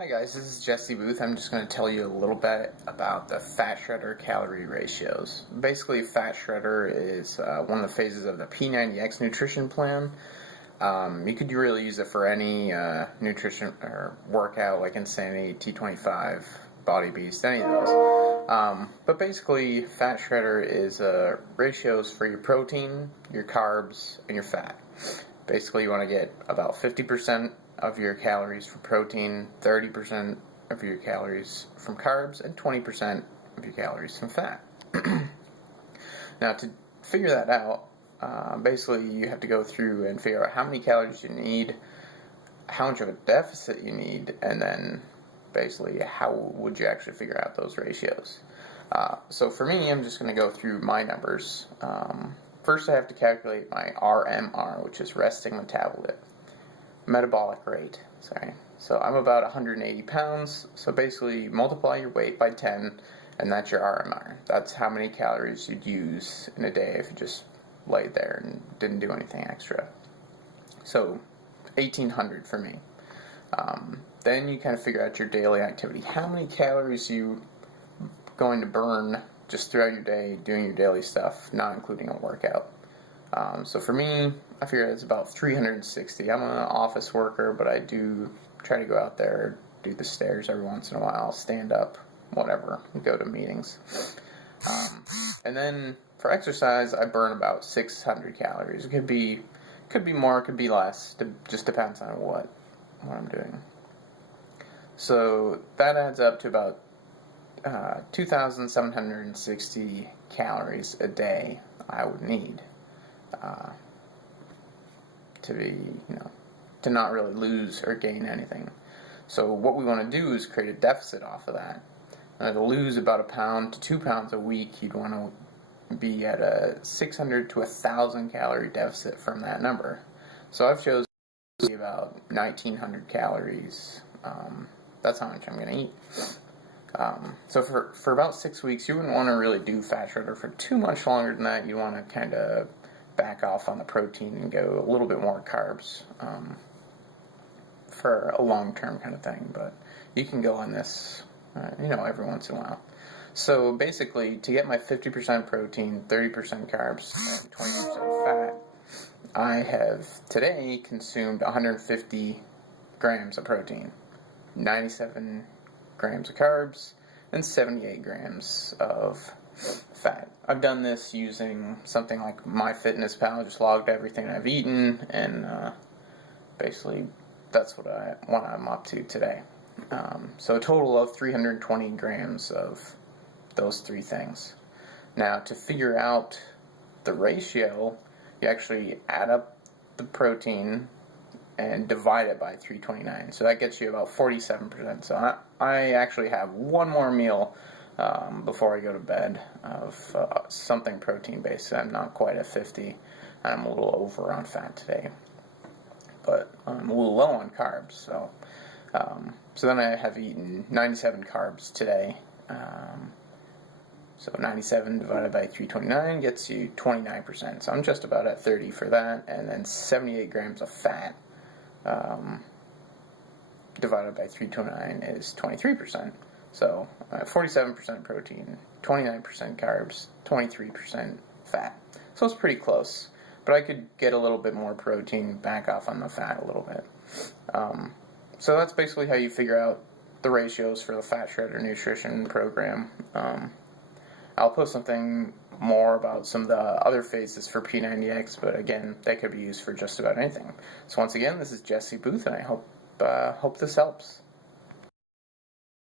Hi guys, this is Jesse Booth. I'm just going to tell you a little bit about the fat shredder calorie ratios. Basically, fat shredder is one of the phases of the P90X Nutrition plan. You could really use it for any nutrition or workout like Insanity, T25, Body Beast, any of those. But basically, fat shredder is ratios for your protein, your carbs, and your fat. Basically, you want to get about 50% of your calories from protein, 30% of your calories from carbs, and 20% of your calories from fat. Now, to figure that out, basically you have to go through and figure out how many calories you need, how much of a deficit you need, and then basically how would you actually figure out those ratios. So for me, I'm just going to go through my numbers. First, I have to calculate my RMR, which is resting metabolic rate. So I'm about 180 pounds. So basically, multiply your weight by 10, and that's your RMR. That's how many calories you'd use in a day if you just laid there and didn't do anything extra. So 1,800 for me. Then you kind of figure out your daily activity. How many calories you going to burn just throughout your day doing your daily stuff, not including a workout. So for me, I figure it's about 360. I'm an office worker, but I do try to go out there, do the stairs every once in a while, stand up, whatever, go to meetings. And then for exercise, I burn about 600 calories. It could be more, it could be less. It just depends on what I'm doing. So that adds up to about 2,760 calories a day I would need to not really lose or gain anything. So what we want to do is create a deficit off of that. To lose about 1 pound to 2 pounds a week, you'd want to be at a 600 to 1,000 calorie deficit from that number. So I've chosen about 1,900 calories. That's how much I'm going to eat. So for about 6 weeks, you wouldn't want to really do fat shredder for too much longer than that. You want to kind of back off on the protein and go a little bit more carbs for a long-term kind of thing. But you can go on this, every once in a while. So basically, to get my 50% protein, 30% carbs, and 20% fat, I have today consumed 150 grams of protein, 97 grams of carbs, and 78 grams of fat. I've done this using something like MyFitnessPal, just logged everything I've eaten, and basically that's what I'm up to today. So a total of 320 grams of those three things. Now, to figure out the ratio, you actually add up the protein and divide it by 329. So that gets you about 47%. So I actually have one more meal before I go to bed of something protein-based. I'm not quite at 50. I'm a little over on fat today. But I'm a little low on carbs. So then I have eaten 97 carbs today. So 97 divided by 329 gets you 29%. So I'm just about at 30 for that. And then 78 grams of fat divided by 329 is 23%. So 47% protein, 29% carbs, 23% fat. So it's pretty close. But I could get a little bit more protein, back off on the fat a little bit. So that's basically how you figure out the ratios for the Fat Shredder Nutrition program. I'll post something more about some of the other phases for P90X, but again, they could be used for just about anything. So once again, this is Jesse Booth, and I hope this helps.